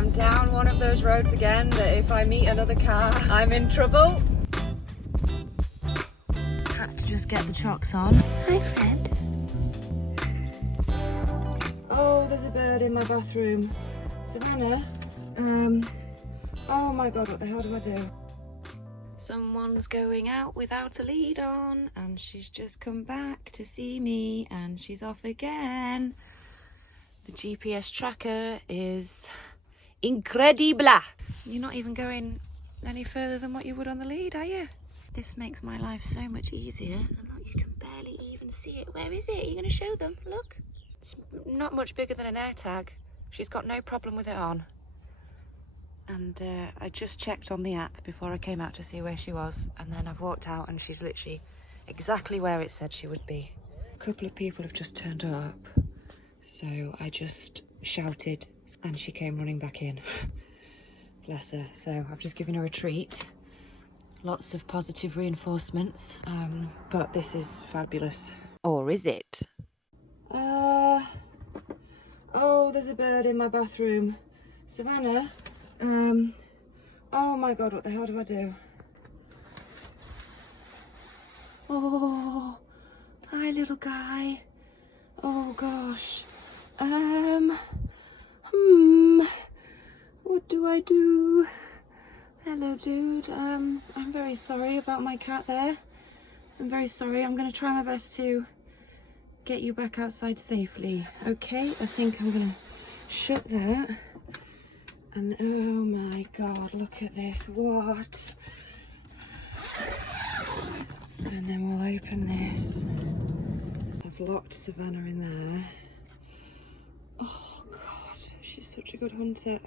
am down one of those roads again that if I meet another car, I'm in trouble. Had to just get the chocks on. Hi, Fred. Oh, there's a bird in my bathroom. Savannah, oh my God, what the hell do I do? Someone's going out without a lead on, and she's just come back to see me, and she's off again. The GPS tracker is incredible. You're not even going any further than what you would on the lead, are you? This makes my life so much easier. And look, you can barely even see it. Where is it? Are you going to show them? Look. It's not much bigger than an AirTag. She's got no problem with it on. And I just checked on the app before I came out to see where she was, and then I've walked out and she's literally exactly where it said she would be. A couple of people have just turned up, so I just shouted and she came running back in. Bless her. So I've just given her a treat. Lots of positive reinforcements, but this is fabulous. Or is it? Oh, there's a bird in my bathroom. Savannah, oh my God, what the hell do I do? Oh, hi little guy. Oh gosh. What do I do? Hello dude, I'm very sorry about my cat there. I'm very sorry. I'm gonna try my best to get you back outside safely. Okay, I think I'm gonna shut that. And oh my God, look at this, what? And then we'll open this. I've locked Savannah in there. Oh God, she's such a good hunter.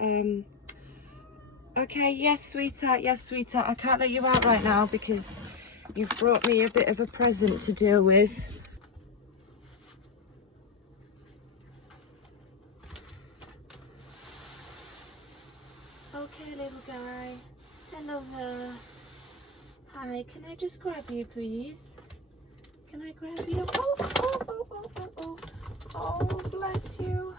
Okay, yes sweetheart, I can't let you out right now because you've brought me a bit of a present to deal with. Okay, little guy. Hello there. Hi, can I just grab you, please? Can I grab you? Oh, bless you.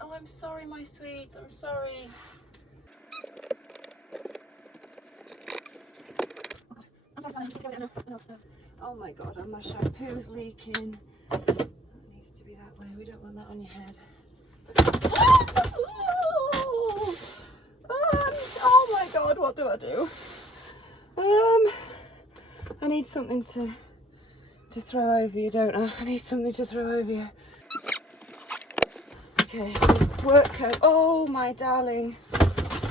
Oh, I'm sorry, my sweet. I'm sorry. Oh my God, my shampoo's leaking. It needs to be that way. We don't want that on your head. Oh my God, what do I do? I need something to throw over you, don't I? I need something to throw over you. Okay, work coat. Oh my darling.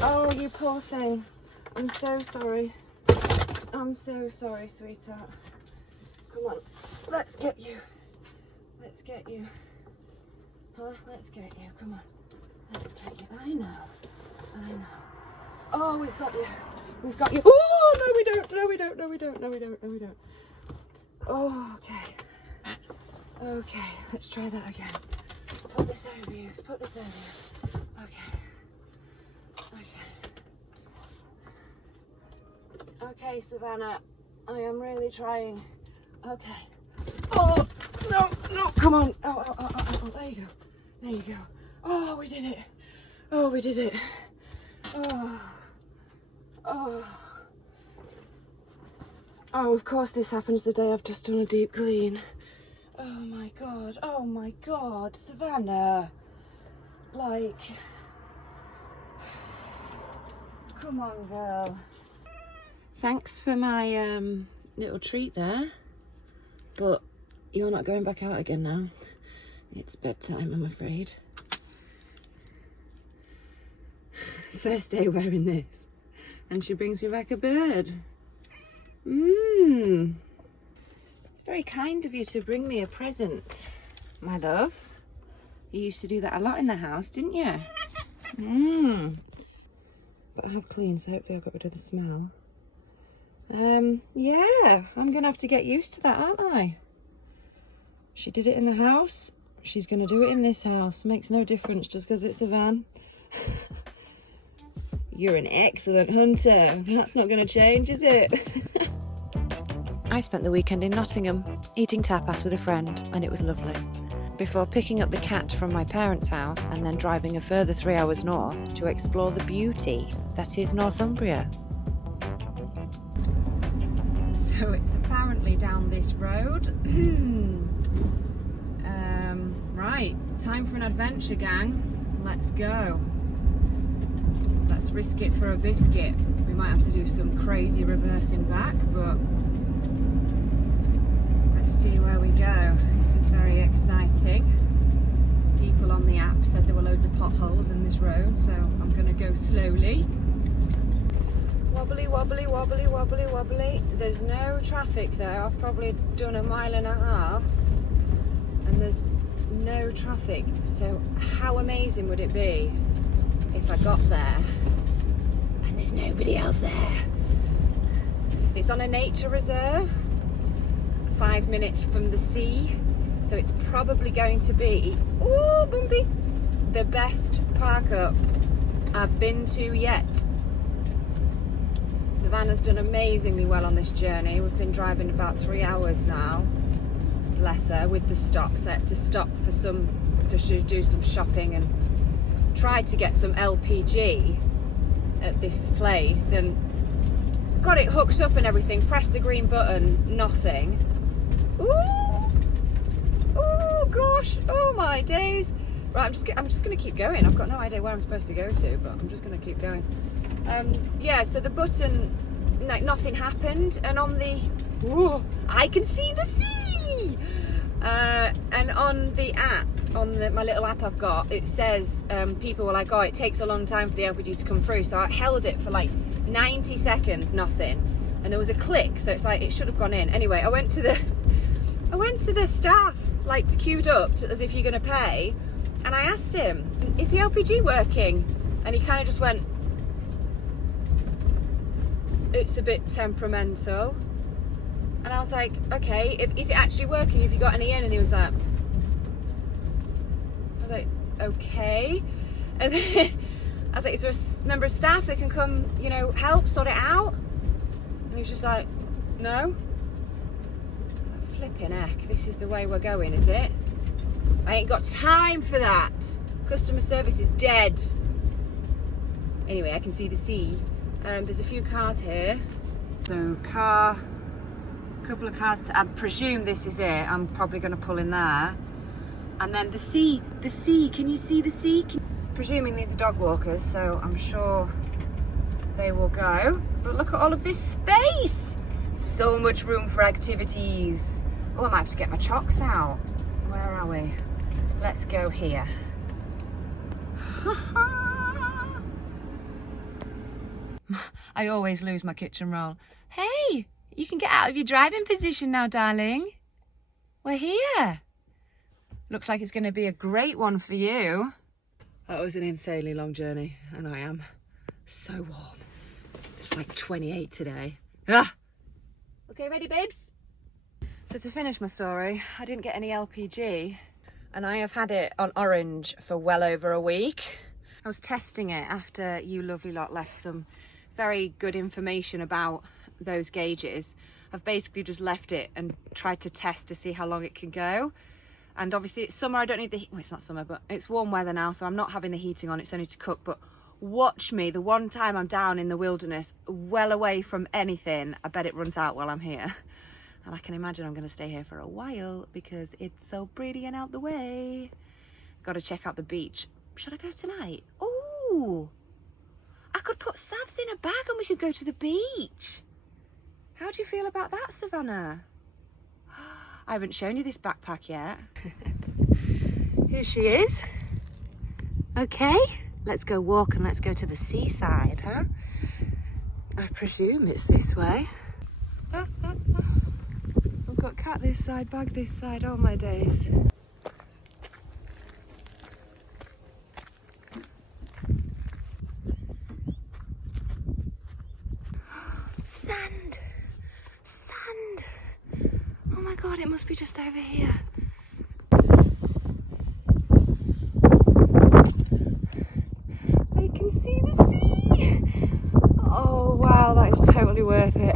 Oh, you poor thing. I'm so sorry. I'm so sorry, sweetheart. Come on, let's get you. Let's get you. Huh? Let's get you. Come on. Let's get you. I know. Oh, we've got you. We've got you. Oh, no, we don't. No, we don't. No, we don't. No, we don't. No, we don't. Oh, okay. Okay, let's try that again. Put this over you. Put this over you. Okay. Okay. Okay, Savannah. I am really trying. Okay. Oh, no, come on. Oh, there you go. There you go. Oh, we did it. Oh, we did it. Oh, of course this happens the day I've just done a deep clean. Oh my God, Savannah. Like, come on, girl. Thanks for my little treat there, but you're not going back out again now. It's bedtime, I'm afraid. First day wearing this, and she brings me back a bird. It's very kind of you to bring me a present, my love. You used to do that a lot in the house, didn't you? But I have cleaned, so hopefully I've got rid of the smell. Yeah, I'm gonna have to get used to that, aren't I? She did it in the house, she's gonna do it in this house. Makes no difference just because it's a van. You're an excellent hunter. That's not gonna change, is it? I spent the weekend in Nottingham, eating tapas with a friend, and it was lovely. before picking up the cat from my parents' house and then driving a further 3 hours north to explore the beauty that is Northumbria. So it's apparently down this road. Right, time for an adventure, gang. Let's go. Let's risk it for a biscuit. We might have to do some crazy reversing back, but let's see where we go. This is very exciting. People on the app said there were loads of potholes in this road, so I'm going to go slowly. Wobbly, wobbly, wobbly, wobbly, wobbly. There's no traffic there. I've probably done 1.5 miles and there's no traffic. So how amazing would it be if I got there and there's nobody else there? It's on a nature reserve, 5 minutes from the sea, so it's probably going to be, ooh, bumpy, the best parkup I've been to yet. Savannah's done amazingly well on this journey. We've been driving about 3 hours now, bless her, with the stop set to stop for to do some shopping and tried to get some LPG at this place and got it hooked up and everything, pressed the green button, nothing. Ooh, oh gosh, oh my days. Right, I'm just gonna keep going. I've got no idea where I'm supposed to go to, but I'm just gonna keep going. Yeah, so the button, like, nothing happened, and on the, ooh, I can see the sea. And on the app, on my little app I've got, it says people were like, oh, it takes a long time for the LPG to come through. So I held it for like 90 seconds, nothing, and there was a click. So it's like it should have gone in. Anyway, I went to the staff, like, queued up as if you're gonna pay, and I asked him, is the LPG working? And he kind of just went, it's a bit temperamental. And I was like, okay, is it actually working? Have you got any in? And he was like, I was like, okay. And then I was like, is there a member of staff that can come, you know, help sort it out? And he was just like, no. Like, flipping heck, this is the way we're going, is it? I ain't got time for that. Customer service is dead. Anyway, I can see the sea. There's a few cars here. So a couple of cars I presume this is it. I'm probably going to pull in there. And then the sea, can you see the sea? Presuming these are dog walkers, so I'm sure they will go. But look at all of this space. So much room for activities. Oh, I might have to get my chocks out. Where are we? Let's go here. I always lose my kitchen roll. Hey, you can get out of your driving position now, darling. We're here. Looks like it's going to be a great one for you. That was an insanely long journey, and I am so warm. It's like 28 today. Ah! Okay, ready, babes? So to finish my story, I didn't get any LPG, and I have had it on orange for well over a week. I was testing it after you lovely lot left some very good information about those gauges. I've basically just left it and tried to test to see how long it can go. And obviously it's summer, I don't need the, well, it's not summer, but it's warm weather now, so I'm not having the heating on, it's only to cook. But watch me, the one time I'm down in the wilderness, well away from anything, I bet it runs out while I'm here. And I can imagine I'm going to stay here for a while because it's so pretty and out the way. Got to check out the beach. Should I go tonight? Oh, I could put Savs in a bag and we could go to the beach. How do you feel about that, Savannah? I haven't shown you this backpack yet. Here she is. Okay, let's go walk and let's go to the seaside, huh? I presume it's this way. I've got cat this side, bag this side, oh my days. Sand! Sand! Oh my god, it must be just over here. I can see the sea! Oh wow, that is totally worth it.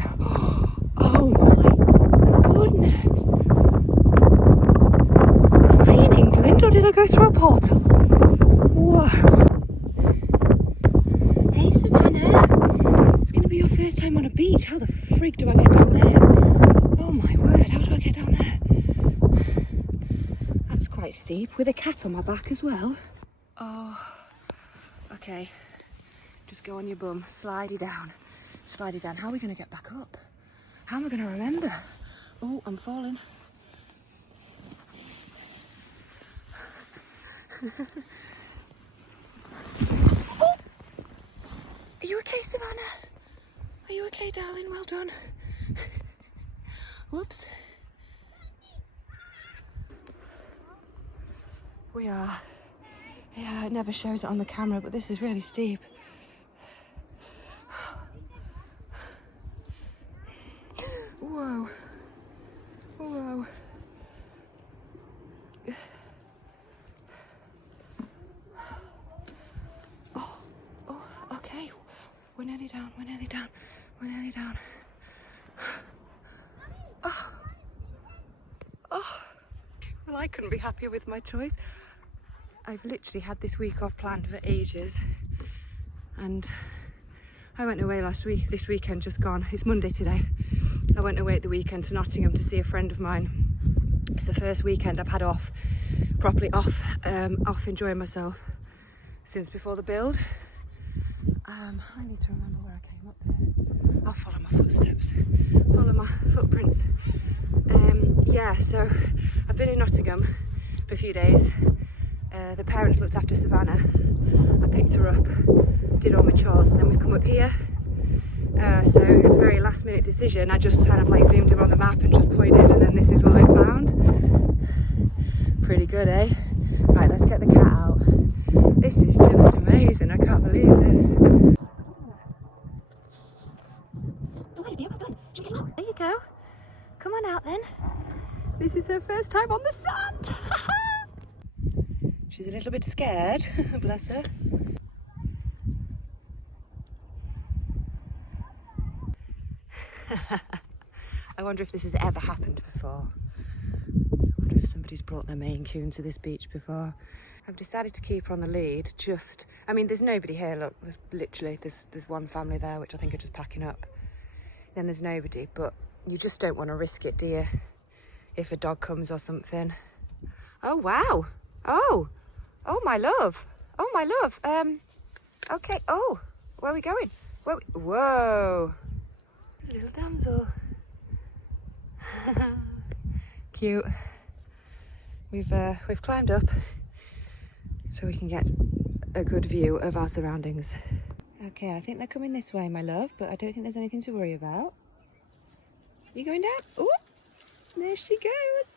Oh my goodness! Am I in England? go through a portal. Whoa. Hey Savannah, it's going to be your first time on a beach. How the frig do I get down there? Oh my word, how do I get down there? That's quite steep, with a cat on my back as well. Oh, okay. Just go on your bum, slide it down. Slide it down. How are we going to get back up? How am I going to remember? Oh, I'm falling. Oh! Are you okay, Savannah? Are you okay, darling? Well done. Whoops. We are. Yeah, it never shows it on the camera, but this is really steep. Whoa. Whoa. Oh, okay. We're nearly down, we're nearly down, we're nearly down. Oh. Oh. Well, I couldn't be happier with my choice. I've literally had this week off planned for ages. And I went away last week, this weekend just gone. It's Monday today. I went away at the weekend to Nottingham to see a friend of mine. It's the first weekend I've had off, properly off enjoying myself since before the build. I need to remember where I came up there. I'll follow my footsteps, follow my footprints. Yeah, so I've been in Nottingham for a few days. The parents looked after Savannah. I picked her up, did all my chores, and then we've come up here. So it was a very last minute decision. I just kind of like zoomed in on the map and just pointed, and then this is what I found. Pretty good, eh? Right, let's get the cat out. This is just amazing. I can't believe this. Oh, hey dear, well done. There you go. Come on out then. This is her first time on the sand. She's a little bit scared. Bless her. I wonder if this has ever happened before. I wonder if somebody's brought their Maine Coon to this beach before. I've decided to keep her on the lead. I mean, there's nobody here. Look, there's one family there, which I think are just packing up. Then there's nobody, but you just don't want to risk it, do you? If a dog comes or something. Oh wow! Oh my love! Oh my love! Okay. Oh, where are we going? Whoa! Little damsel. Cute. We've climbed up so we can get a good view of our surroundings. Okay, I think they're coming this way, my love, but I don't think there's anything to worry about. You going down? Oh, there she goes.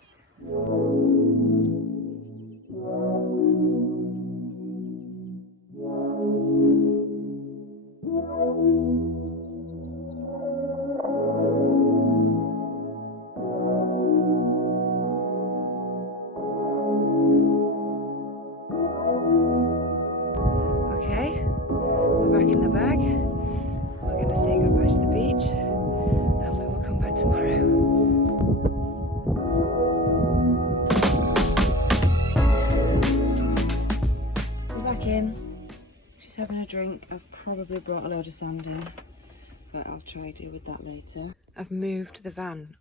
In the bag, we're going to say goodbye to the beach and we will come back tomorrow. We're back in. She's having a drink. I've probably brought a load of sand in, but I'll try to deal with that later. I've moved the van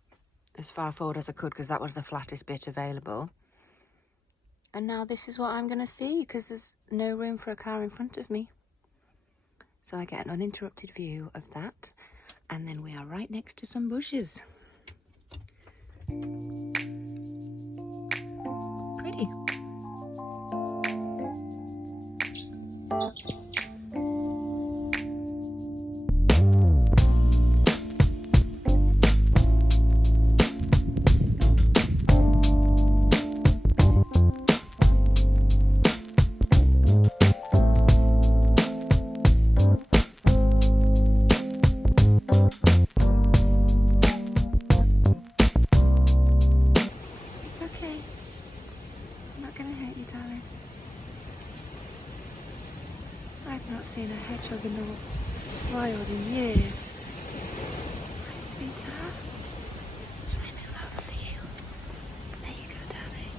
as far forward as I could because that was the flattest bit available. And now this is what I'm going to see because there's no room for a car in front of me. So I get an uninterrupted view of that, and then we are right next to some bushes. Pretty. I've not seen a hedgehog in the wild in years. Hi, sweetheart. Shall I move over for you? There you go, darling.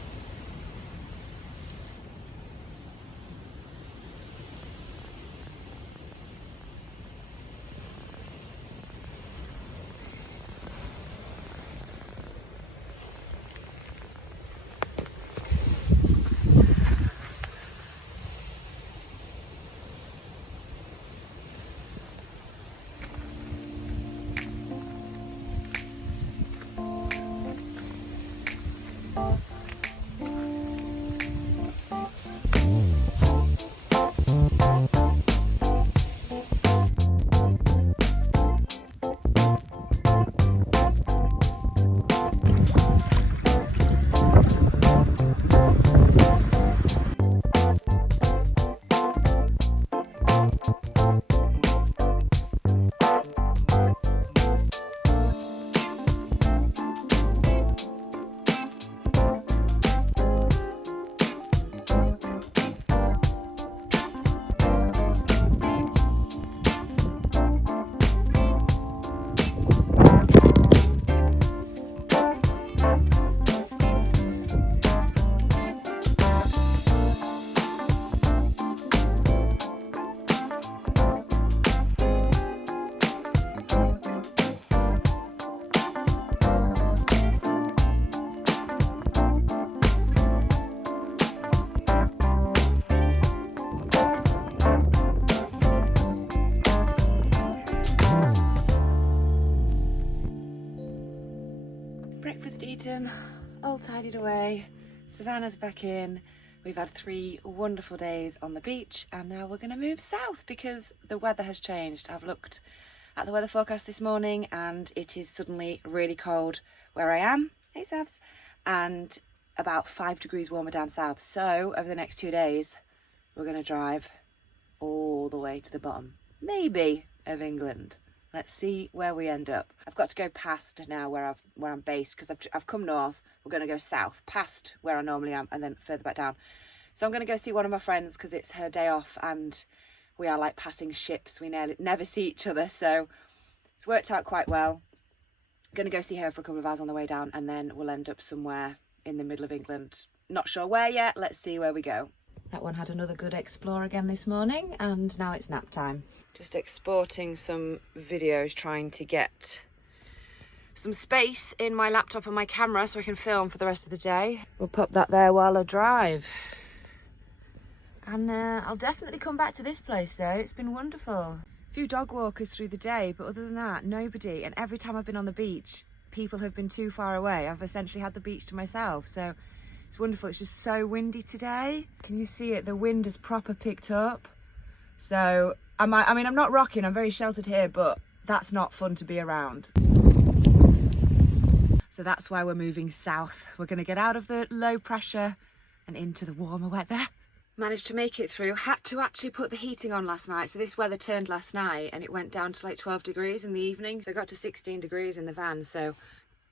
tidied away. Savannah's back in. We've had 3 wonderful days on the beach, and now we're going to move south because the weather has changed. I've looked at the weather forecast this morning and it is suddenly really cold where I am, hey Savs, and about 5 degrees warmer down south. So over the next 2 days, we're going to drive all the way to the bottom, maybe, of England. Let's see where we end up. I've got to go past now where I'm based because I've come north. We're going to go south, past where I normally am, and then further back down. So I'm going to go see one of my friends because it's her day off, and we are like passing ships. We never see each other, so it's worked out quite well. Going to go see her for a couple of hours on the way down, and then we'll end up somewhere in the middle of England. Not sure where yet. Let's see where we go. That one had another good explore again this morning, and now it's nap time. Just exporting some videos, trying to get some space in my laptop and my camera so I can film for the rest of the day. We'll pop that there while I drive. And I'll definitely come back to this place though. It's been wonderful. A few dog walkers through the day, but other than that, nobody. And every time I've been on the beach, people have been too far away. I've essentially had the beach to myself. So it's wonderful. It's just so windy today. Can you see it? The wind has proper picked up. So I mean, I'm not rocking. I'm very sheltered here, but that's not fun to be around. So that's why we're moving south. We're going to get out of the low pressure and into the warmer weather. Managed to make it through. Had to actually put the heating on last night. So this weather turned last night and it went down to like 12 degrees in the evening. So I got to 16 degrees in the van. So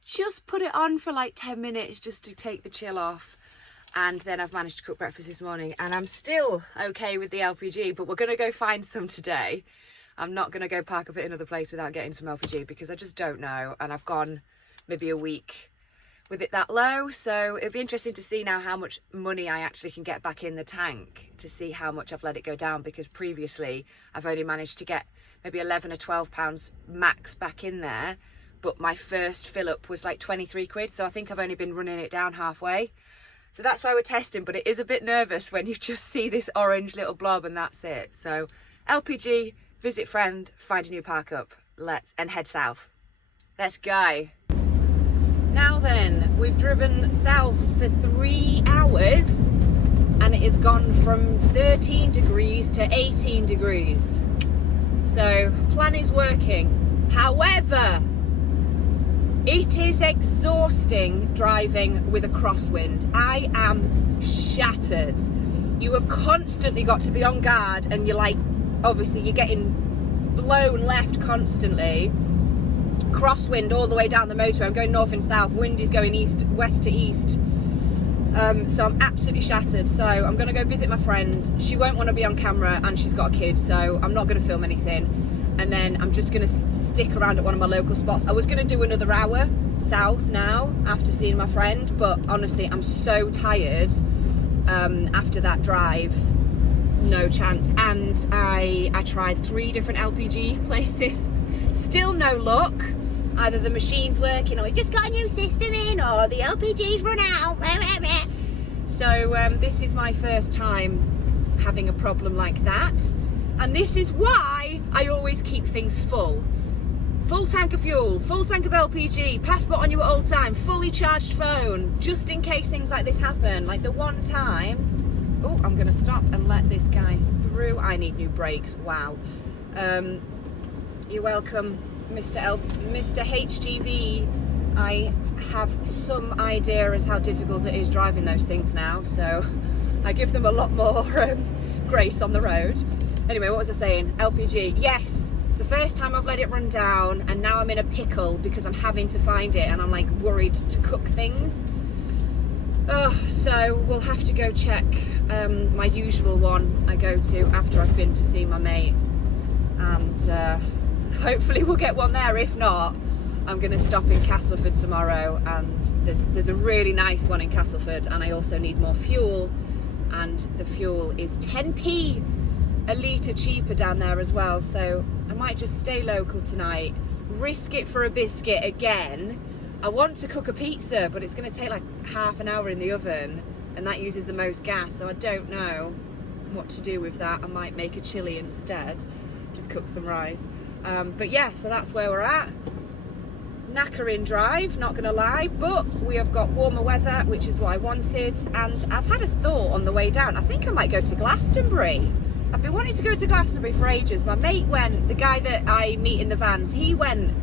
just put it on for like 10 minutes just to take the chill off. And then I've managed to cook breakfast this morning, and I'm still okay with the LPG, but we're going to go find some today. I'm not going to go park up at another place without getting some LPG because I just don't know. And I've gone maybe a week with it that low, so it'd be interesting to see now how much money I actually can get back in the tank, to see how much I've let it go down, because previously I've only managed to get maybe 11 or 12 pounds max back in there, but my first fill up was like 23 quid, so I think I've only been running it down halfway. So that's why we're testing, but it is a bit nervous when you just see this orange little blob and that's it. So LPG, visit friend, find a new park up, and head south. Let's go. Now then, we've driven south for 3 hours and it has gone from 13 degrees to 18 degrees. So plan is working. However, it is exhausting driving with a crosswind. I am shattered. You have constantly got to be on guard, and you're like, obviously you're getting blown left constantly. Crosswind all the way down the motorway. I'm going north and south. Wind is going west to east. So I'm absolutely shattered. So I'm going to go visit my friend. She won't want to be on camera and she's got a kid, so I'm not going to film anything. And then I'm just going to stick around at one of my local spots. I was going to do another hour south now after seeing my friend, but honestly, I'm so tired after that drive. No chance. And I tried 3 different LPG places. Still no luck. Either the machine's working, or we just got a new system in, or the LPG's run out. So this is my first time having a problem like that. And this is why I always keep things full. Full tank of fuel, full tank of LPG, passport on you at all time, fully charged phone, just in case things like this happen. Like the one time, oh, I'm gonna stop and let this guy through. I need new brakes, wow. You're welcome, Mr. HGV. I have some idea as how difficult it is driving those things now, so I give them a lot more grace on the road. Anyway, what was I saying? LPG, yes, it's the first time I've let it run down, and now I'm in a pickle because I'm having to find it, and I'm like worried to cook things. So we'll have to go check my usual one I go to after I've been to see my mate, and hopefully we'll get one there. If not, I'm going to stop in Castleford tomorrow, and there's a really nice one in Castleford, and I also need more fuel, and the fuel is 10p a litre cheaper down there as well, so I might just stay local tonight, risk it for a biscuit again. I want to cook a pizza, but it's going to take like half an hour in the oven, and that uses the most gas, so I don't know what to do with that. I might make a chilli instead, just cook some rice. But yeah, so that's where we're at. knackering drive, not gonna lie, but we have got warmer weather, which is what I wanted. And I've had a thought on the way down. I think I might go to Glastonbury. I've been wanting to go to Glastonbury for ages. My mate went, the guy that I meet in the vans, he went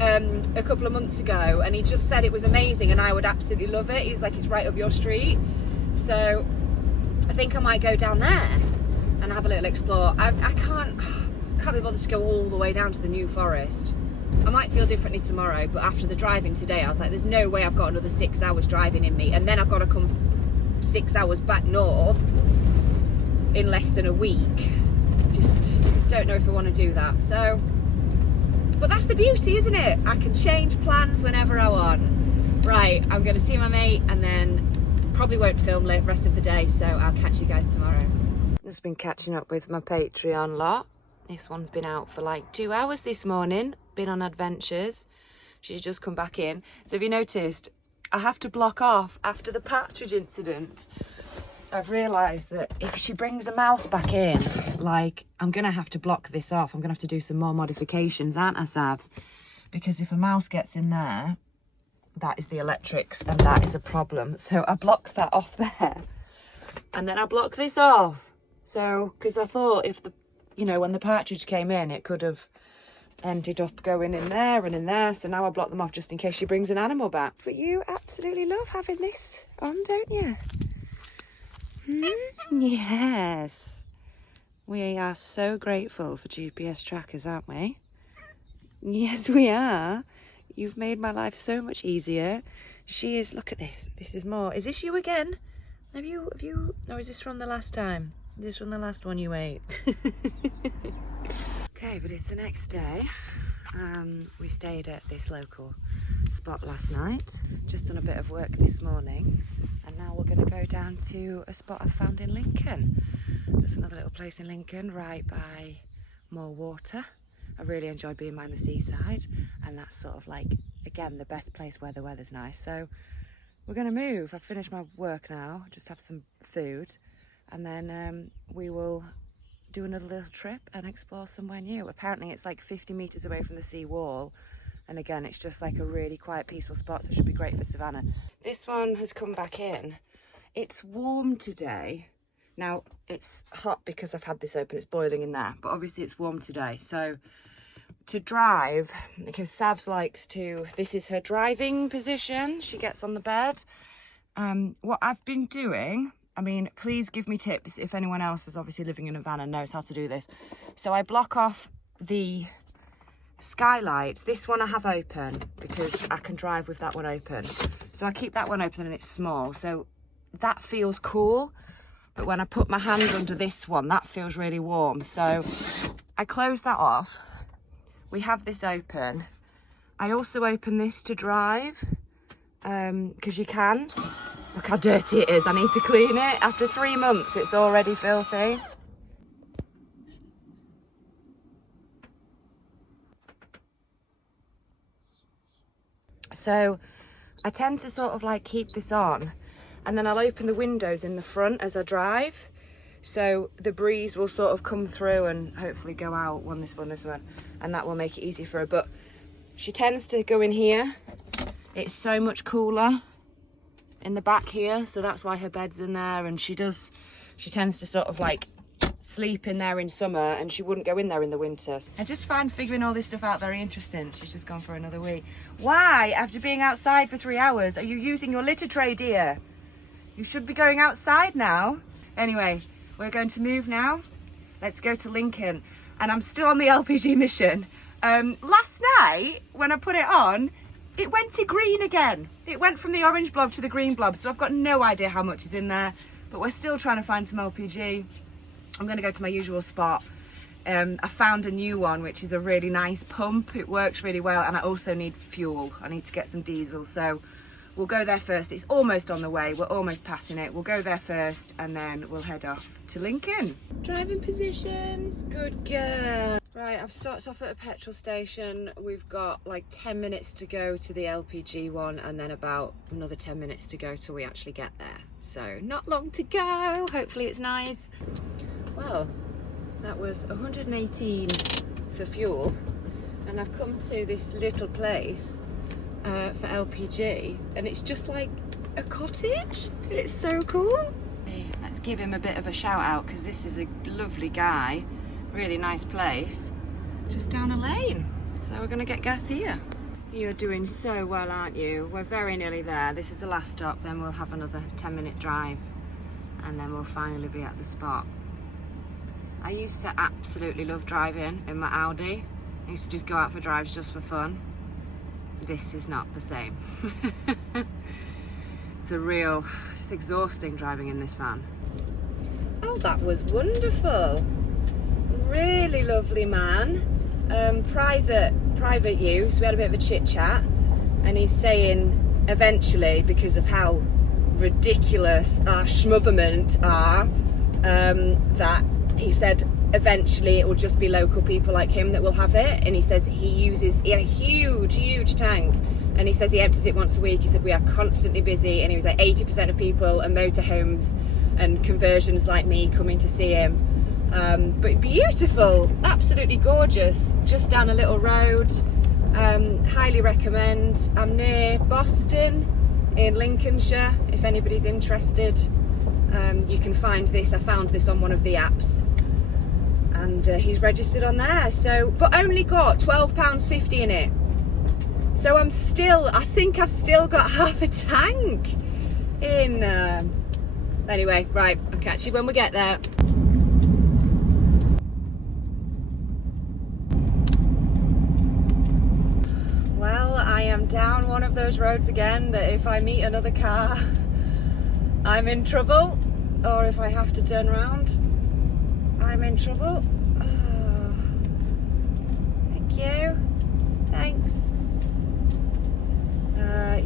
a couple of months ago, and he just said it was amazing and I would absolutely love it. He's like, it's right up your street. So I think I might go down there and have a little explore. I can't be bothered to go all the way down to the New Forest. I might feel differently tomorrow, but after the driving today, I was like, there's no way I've got another 6 hours driving in me, and then I've got to come 6 hours back north in less than a week. Just don't know if I want to do that. So, but that's the beauty, isn't it? I can change plans whenever I want. Right, I'm going to see my mate, and then probably won't film the rest of the day, so I'll catch you guys tomorrow. Just been catching up with my Patreon lot. This one's been out for like 2 hours this morning, been on adventures. She's just come back in. So have you noticed, I have to block off after the partridge incident. I've realised that if she brings a mouse back in, like, I'm going to have to block this off. I'm going to have to do some more modifications, aren't I, Savs? Because if a mouse gets in there, that is the electrics, and that is a problem. So I block that off there. And then I block this off. So, because I thought if the, you know, when the partridge came in, it could have ended up going in there and in there. So now I block them off just in case she brings an animal back. But you absolutely love having this on, don't you? Yes. We are so grateful for GPS trackers, aren't we? Yes, we are. You've made my life so much easier. She is, look at this. This is more. Is this you again? Have you, or is this from the last time? Is this from the last one you ate? Okay, but it's the next day. We stayed at this local spot last night, just done a bit of work this morning, and now we're going to go down to a spot I found in Lincoln. There's another little place in Lincoln right by more water. I really enjoy being by the seaside, and that's sort of like, again, the best place where the weather's nice. So we're going to move. I've finished my work now, just have some food, and then we will do another little trip and explore somewhere new. Apparently it's like 50 metres away from the sea wall, and again, it's just like a really quiet, peaceful spot, so it should be great for Savannah. This one has come back in. It's warm today. Now, it's hot because I've had this open, it's boiling in there, but obviously it's warm today. So to drive, because Savs likes to, this is her driving position, she gets on the bed. What I've been doing, I mean, please give me tips if anyone else is obviously living in a van and knows how to do this. So I block off the skylights. This one I have open because I can drive with that one open. So I keep that one open and it's small. So that feels cool. But when I put my hand under this one, that feels really warm. So I close that off. We have this open. I also open this to drive because you can. Look how dirty it is. I need to clean it. After 3 months, it's already filthy. So I tend to sort of like keep this on, and then I'll open the windows in the front as I drive. So the breeze will sort of come through and hopefully go out one, and that will make it easy for her. But she tends to go in here. It's so much cooler in the back here, so that's why her bed's in there, and she tends to sort of like sleep in there in summer, and she wouldn't go in there in the winter. I just find figuring all this stuff out very interesting. She's just gone for another wee. Why, after being outside for 3 hours, are you using your litter tray, dear? You should be going outside now. Anyway, we're going to move now. Let's go to Lincoln, and I'm still on the LPG mission. Last night when I put it on, it went to green again. It went from the orange blob to the green blob, so I've got no idea how much is in there, but we're still trying to find some LPG. I'm going to go to my usual spot. I found a new one, which is a really nice pump. It works really well, and I also need fuel. I need to get some diesel, so we'll go there first. It's almost on the way. We're almost passing it. We'll go there first, and then we'll head off to Lincoln. Driving positions. Good girl. Right, I've stopped off at a petrol station. We've got like 10 minutes to go to the LPG one, and then about another 10 minutes to go till we actually get there. So not long to go. Hopefully it's nice. Well, that was 118 for fuel, and I've come to this little place for LPG, and it's just like a cottage. It's so cool. Let's give him a bit of a shout out, because this is a lovely guy, really nice place, just down a lane. So we're gonna get gas here. You're doing so well, aren't you? We're very nearly there. This is the last stop, then we'll have another 10-minute drive, and then we'll finally be at the spot. I used to absolutely love driving in my Audi. I used to just go out for drives just for fun. This is not the same. It's exhausting driving in this van. Oh, that was wonderful. Really lovely man. Private use. We had a bit of a chit chat, and he's saying eventually, because of how ridiculous our schmovernment are, that he said eventually it will just be local people like him that will have it. And he says he had a huge tank, and he says he empties it once a week. He said we are constantly busy, and he was like 80% of people and motorhomes and conversions like me coming to see him. But beautiful, absolutely gorgeous, just down a little road. Highly recommend. I'm near Boston in Lincolnshire, if anybody's interested. You can find this. I found this on one of the apps, and he's registered on there. So, but only got £12.50 in it. So I think I've still got half a tank in. Anyway, right, I'll catch you when we get there. Well, I am down one of those roads again that if I meet another car, I'm in trouble, or if I have to turn around, I'm in trouble. Oh, thank you. Thanks.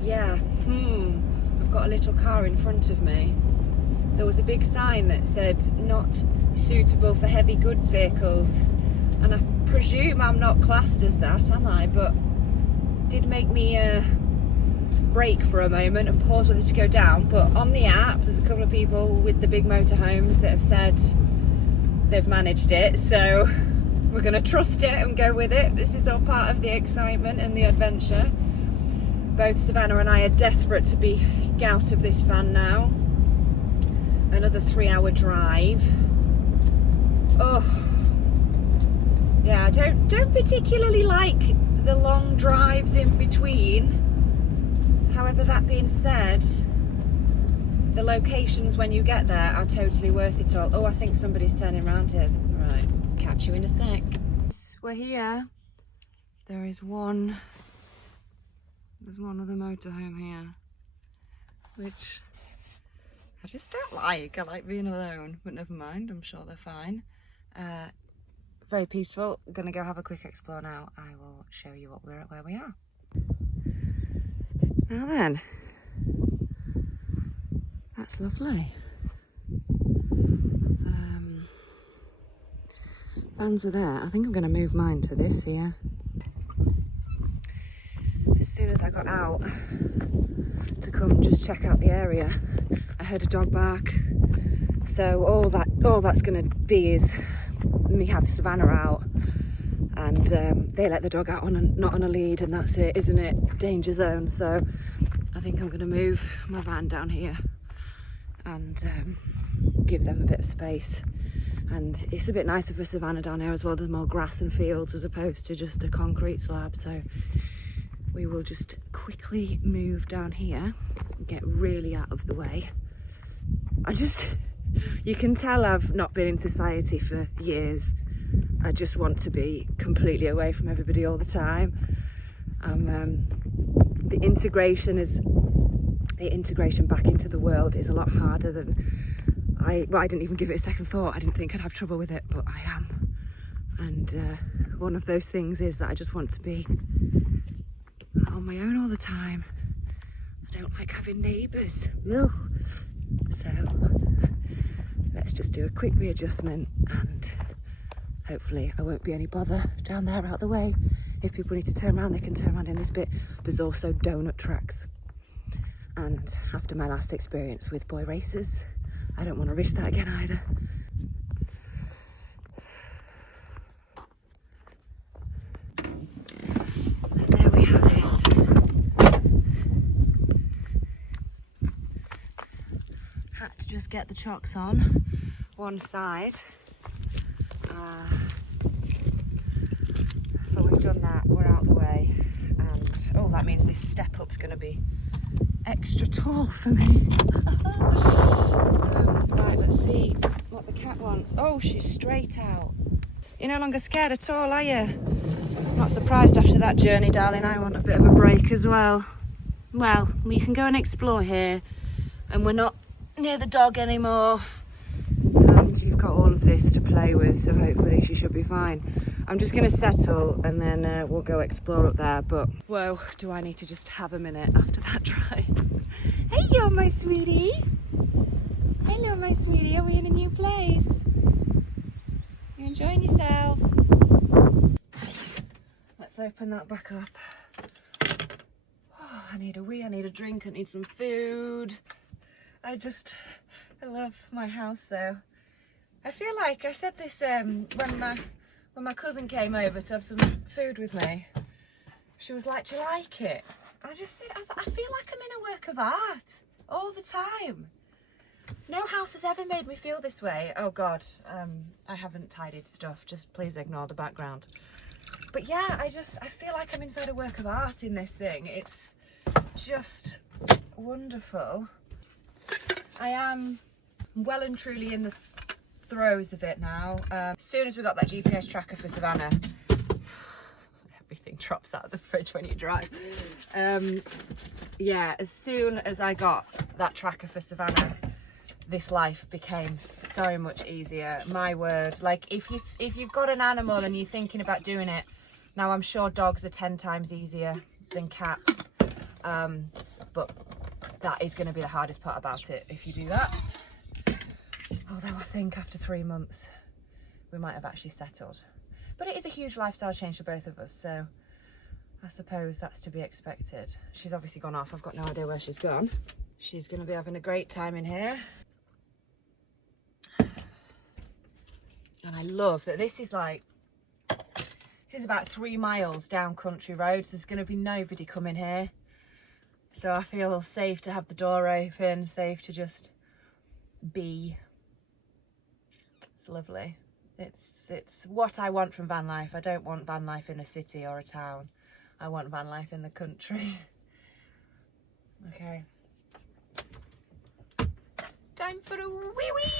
Yeah. I've got a little car in front of me. There was a big sign that said not suitable for heavy goods vehicles, and I presume I'm not classed as that, am I? But did make me brake for a moment and pause whether to go down. But on the app there's a couple of people with the big motorhomes that have said they've managed it, so we're going to trust it and go with it. This is all part of the excitement and the adventure. Both Savannah and I are desperate to be out of this van now. Another 3-hour drive. Oh yeah, I don't particularly like the long drives in between. However, that being said, the locations when you get there are totally worth it all. Oh, I think somebody's turning around here. Right, catch you in a sec. We're here. There's one other motorhome here, which I just don't like. I like being alone, but never mind, I'm sure they're fine. Very peaceful. Gonna go have a quick explore now. I will show you where we are. Now then, that's lovely. Vans are there. I think I'm gonna move mine to this here. As soon as I got out to come just check out the area, I heard a dog bark. So all that's gonna be is me have Savannah out, and they let the dog out not on a lead, and that's it, isn't it? Danger zone. So I think I'm gonna move my van down here and give them a bit of space. And it's a bit nicer for Savannah down here as well. There's more grass and fields as opposed to just a concrete slab. So we will just quickly move down here and get really out of the way. You can tell I've not been in society for years. I just want to be completely away from everybody all the time. The integration back into the world is a lot harder than I didn't even give it a second thought. I didn't think I'd have trouble with it, but I am. And one of those things is that I just want to be on my own all the time. I don't like having neighbours. Ugh. So let's just do a quick readjustment, and hopefully I won't be any bother down there out the way. If people need to turn around, they can turn around in this bit. There's also donut tracks, and after my last experience with boy racers, I don't want to risk that again either. And there we have it. get the chocks on one side. But we've done that, we're out the way. And oh, that means this step up's going to be extra tall for me. Right, let's see what the cat wants. Oh, she's straight out. You're no longer scared at all, are you? Not surprised after that journey, darling. I want a bit of a break as well. Well, we can go and explore here, and we're not near the dog anymore. And you've got all of this to play with, so hopefully she should be fine. I'm just going to settle and then we'll go explore up there. But whoa, do I need to just have a minute after that drive? Hey, yo, my sweetie. Hello, my sweetie. Are we in a new place? You enjoying yourself? Let's open that back up. Oh, I need a wee, I need a drink, I need some food. I love my house though. I feel like I said this when my cousin came over to have some food with me. She was like, "Do you like it?" I just said, I feel like I'm in a work of art all the time. No house has ever made me feel this way. Oh God, I haven't tidied stuff, just please ignore the background. But yeah, I feel like I'm inside a work of art in this thing. It's just wonderful. I am well and truly in the throes of it now. As soon as we got that GPS tracker for Savannah, everything drops out of the fridge when you drive. Yeah, as soon as I got that tracker for Savannah, this life became so much easier. My word, like if you've got an animal and you're thinking about doing it, now I'm sure dogs are 10 times easier than cats, but that is going to be the hardest part about it if you do that. Although I think after 3 months we might have actually settled. But it is a huge lifestyle change for both of us, so I suppose that's to be expected. She's obviously gone off. I've got no idea where she's gone. She's going to be having a great time in here. And I love that this is about 3 miles down country roads. There's going to be nobody coming here. So I feel safe to have the door open, safe to just be. It's lovely. It's what I want from van life. I don't want van life in a city or a town. I want van life in the country. Okay. Time for a wee wee.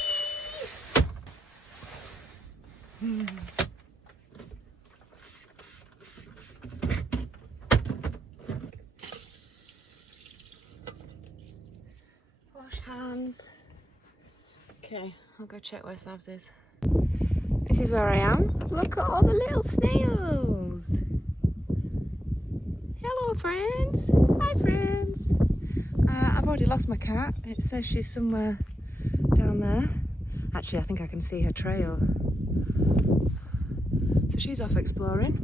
Wash hands. Okay, I'll go check where Savs is. This is where I am. Look at all the little snails. Hello, friends. Hi, friends. I've already lost my cat. It says she's somewhere down there. Actually, I think I can see her trail. So she's off exploring.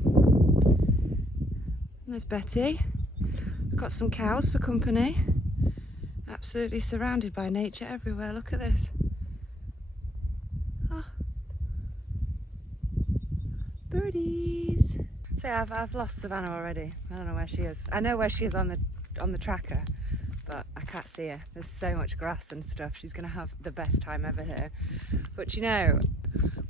And there's Betty. Got some cows for company. Absolutely surrounded by nature everywhere. Look at this. Oh. Birdies. So I've lost Savannah already. I don't know where she is. I know where she is on the tracker, but I can't see her. There's so much grass and stuff. She's gonna have the best time ever here. But you know,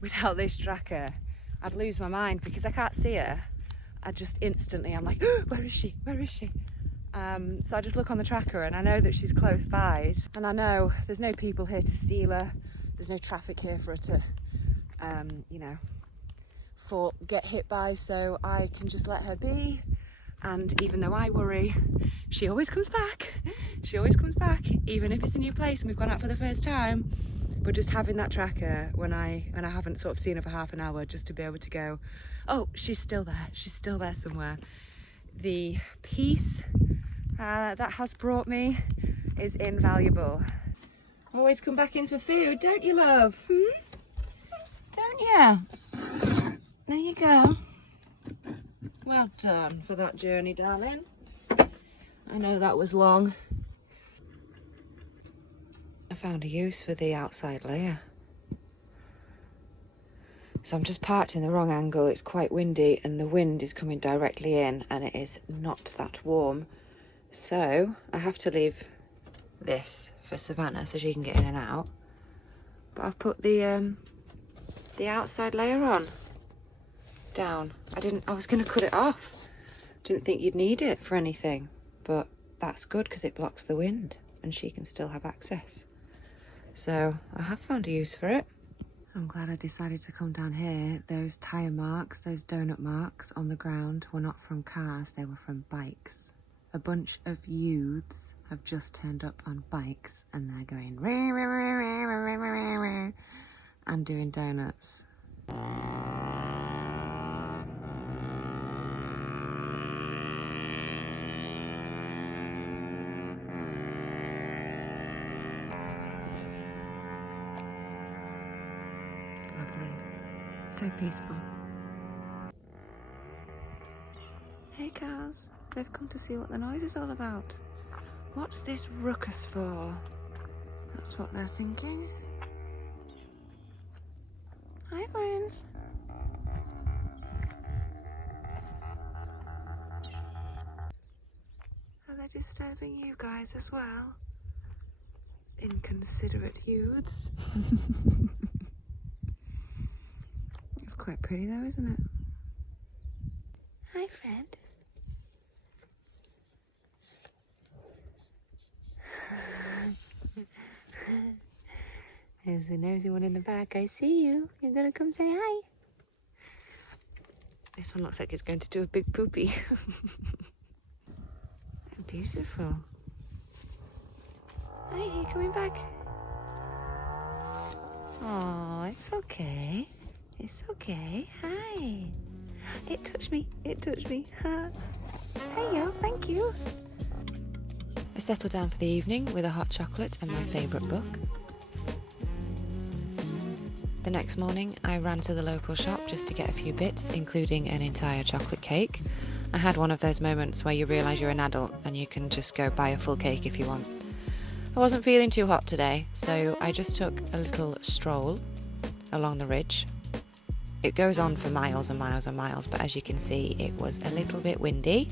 without this tracker, I'd lose my mind because I can't see her. I just instantly, I'm like, oh, where is she? Where is she? So I just look on the tracker and I know that she's close by. And I know there's no people here to steal her. There's no traffic here for her to, you know, get hit by. So I can just let her be. And even though I worry, she always comes back. She always comes back, even if it's a new place and we've gone out for the first time. But just having that tracker when I haven't sort of seen her for half an hour, just to be able to go, oh, she's still there somewhere. The peace that has brought me is invaluable. Always come back in for food, don't you, love? Don't you? There you go. Well done for that journey, darling. I know that was long. I found a use for the outside layer. So I'm just parked in the wrong angle. It's quite windy and the wind is coming directly in and it is not that warm. So I have to leave this for Savannah so she can get in and out. but I've put the outside layer on down. I was going to cut it off. Didn't think you'd need it for anything, but that's good because it blocks the wind and she can still have access. So I have found a use for it. I'm glad I decided to come down here. Those tyre marks, those donut marks on the ground were not from cars, they were from bikes. A bunch of youths have just turned up on bikes and they're going rah, rah, rah, rah, rah, rah, rah, rah, and doing donuts. Lovely. So peaceful. Hey cows, they've come to see what the noise is all about. What's this ruckus for? That's what they're thinking. Hi friends. Are they disturbing you guys as well? Inconsiderate youths. It's quite pretty though, isn't it? Hi Fred. There's a nosy one in the back. I see you. You're gonna come say hi. This one looks like it's going to do a big poopy. Beautiful. Hi, are you coming back? Oh, it's okay. It's okay. Hi. It touched me. It touched me. Hey, yo, thank you. I settled down for the evening with a hot chocolate and my favourite book. The next morning, I ran to the local shop just to get a few bits, including an entire chocolate cake. I had one of those moments where you realise you're an adult and you can just go buy a full cake if you want. I wasn't feeling too hot today, so I just took a little stroll along the ridge. It goes on for miles and miles and miles, but as you can see, it was a little bit windy.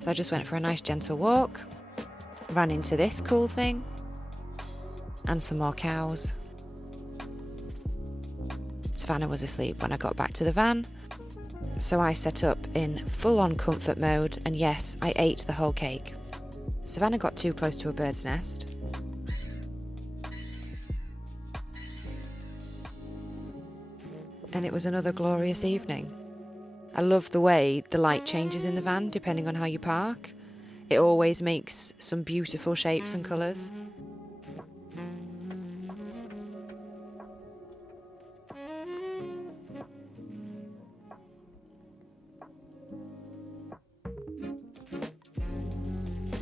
So I just went for a nice gentle walk, ran into this cool thing, and some more cows. Savannah was asleep when I got back to the van, so I set up in full-on comfort mode, and yes, I ate the whole cake. Savannah got too close to a bird's nest. And it was another glorious evening. I love the way the light changes in the van depending on how you park. It always makes some beautiful shapes and colours.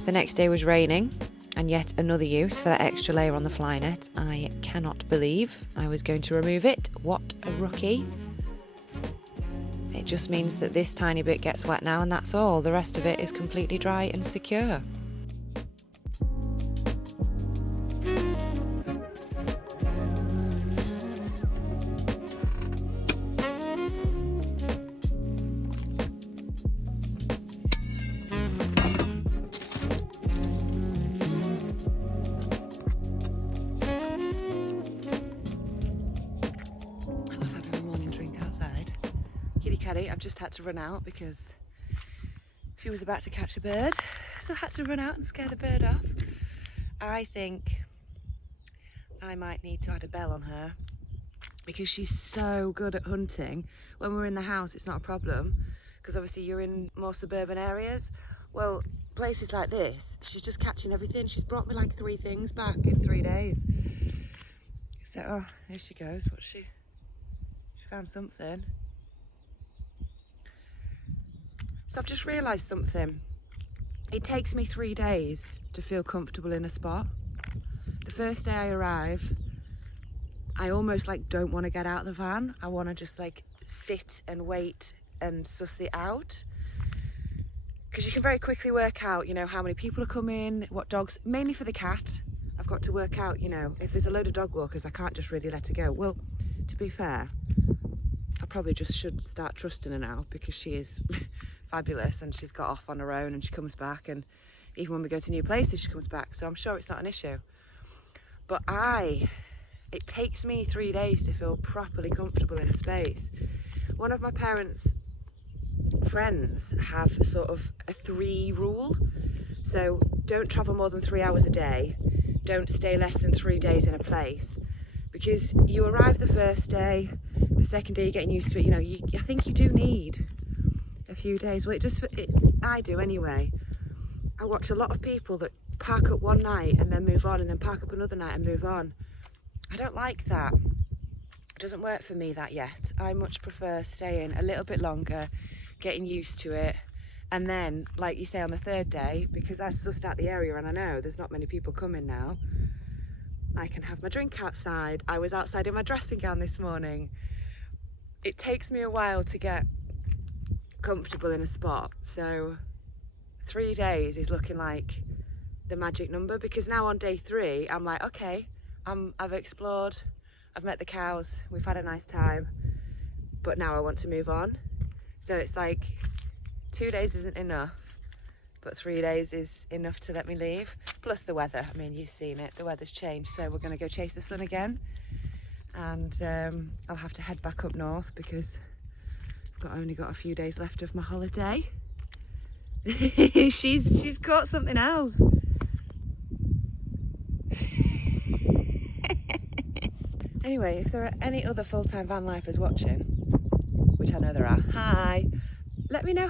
The next day was raining, and yet another use for that extra layer on the fly net. I cannot believe I was going to remove it. What a rookie. It just means that this tiny bit gets wet now and that's all. The rest of it is completely dry and secure. I've just had to run out because she was about to catch a bird, so I had to run out and scare the bird off. I think I might need to add a bell on her because she's so good at hunting. When we're in the house it's not a problem because obviously you're in more suburban areas. Well, places like this, she's just catching everything. She's brought me like 3 things back in 3 days. So, oh, here she goes. What's she found something. So I've just realised something. It takes me 3 days to feel comfortable in a spot. The first day I arrive, I almost like don't want to get out of the van. I want to just like sit and wait and suss it out. Because you can very quickly work out, you know, how many people are coming, what dogs, mainly for the cat. I've got to work out, you know, if there's a load of dog walkers, I can't just really let her go. Well, to be fair, I probably just should start trusting her now because she is fabulous and she's got off on her own and she comes back and Even when we go to new places, she comes back, so I'm sure it's not an issue. But it takes me 3 days to feel properly comfortable in a space. One of my parents' friends have sort of a 3 rule. So don't travel more than 3 hours a day. Don't stay less than 3 days in a place. Because you arrive the first day, the second day you're getting used to it, I think you do need a few days. Well, I do anyway. I watch a lot of people that park up one night and then move on, and then park up another night and move on. I don't like that. It doesn't work for me that yet. I much prefer staying a little bit longer, getting used to it, and then, like you say, on the 3rd day, because I've sussed out the area and I know there's not many people coming now, I can have my drink outside. I was outside in my dressing gown this morning. It takes me a while to get comfortable in a spot, so 3 days is looking like the magic number, because now on day 3 I'm like, okay, I've explored, I've met the cows, we've had a nice time, but now I want to move on. So it's like 2 days isn't enough, but 3 days is enough to let me leave. Plus the weather, I mean, you've seen it, the weather's changed, so we're going to go chase the sun again, and I'll have to head back up north because I've only got a few days left of my holiday. she's caught something else. Anyway, if there are any other full-time van lifers watching, which I know there are, hi, let me know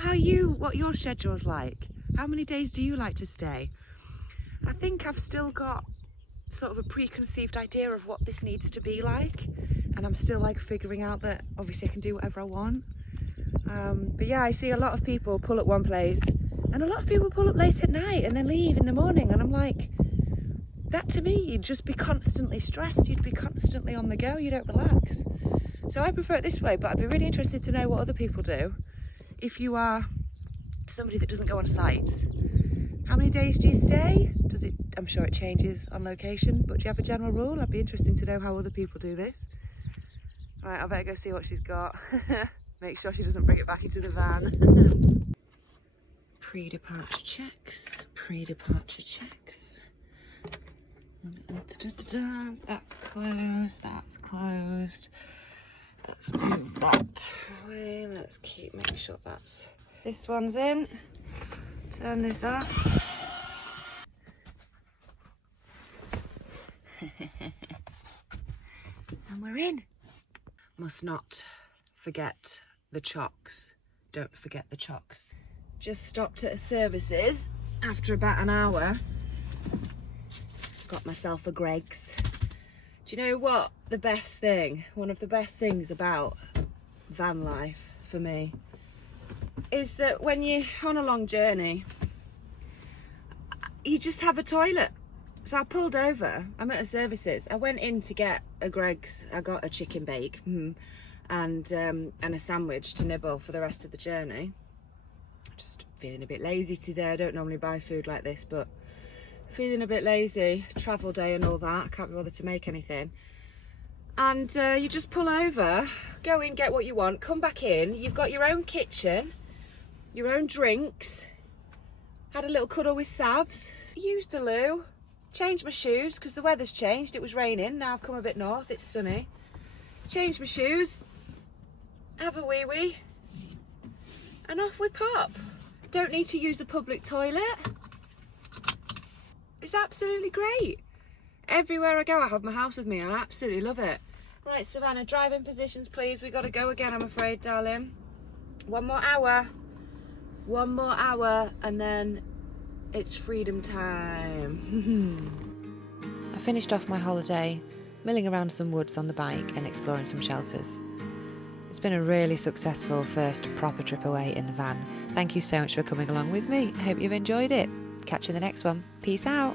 what your schedule's like. How many days do you like to stay? I think I've still got sort of a preconceived idea of what this needs to be like, and I'm still like figuring out that obviously I can do whatever I want. But yeah, I see a lot of people pull up one place, and a lot of people pull up late at night and then leave in the morning, and I'm like, that to me, you'd just be constantly stressed, you'd be constantly on the go, you don't relax. So I prefer it this way, but I'd be really interested to know what other people do. If you are somebody that doesn't go on sites, how many days do you stay? I'm sure it changes on location, but do you have a general rule? I'd be interested to know how other people do this. Right, I better go see what she's got. Make sure she doesn't bring it back into the van. Pre-departure checks, pre-departure checks. That's closed, that's closed. Let's move that away, let's make sure this one's in. Turn this off. And we're in. Must not forget the chocks. Don't forget the chocks. Just stopped at a services after about an hour. Got myself a Greggs. Do you know what one of the best things about van life for me is that when you're on a long journey, you just have a toilet. So I pulled over, I'm at a services, I went in to get a Greggs, I got a chicken bake and a sandwich to nibble for the rest of the journey. Just feeling a bit lazy today. I don't normally buy food like this, but feeling a bit lazy, travel day and all that, I can't be bothered to make anything. And you just pull over, go in, get what you want, come back in, you've got your own kitchen, your own drinks, had a little cuddle with Savs, used the loo, changed my shoes because the weather's changed, it was raining, now I've come a bit north, it's sunny, changed my shoes, have a wee, and off we pop. Don't need to use the public toilet. It's absolutely great. Everywhere I go, I have my house with me. I absolutely love it. Right, Savannah, driving positions, please. We got to go again, I'm afraid, darling. One more hour, and then it's freedom time. I finished off my holiday, milling around some woods on the bike and exploring some shelters. It's been a really successful first proper trip away in the van. Thank you so much for coming along with me. I hope you've enjoyed it. Catch you in the next one. Peace out.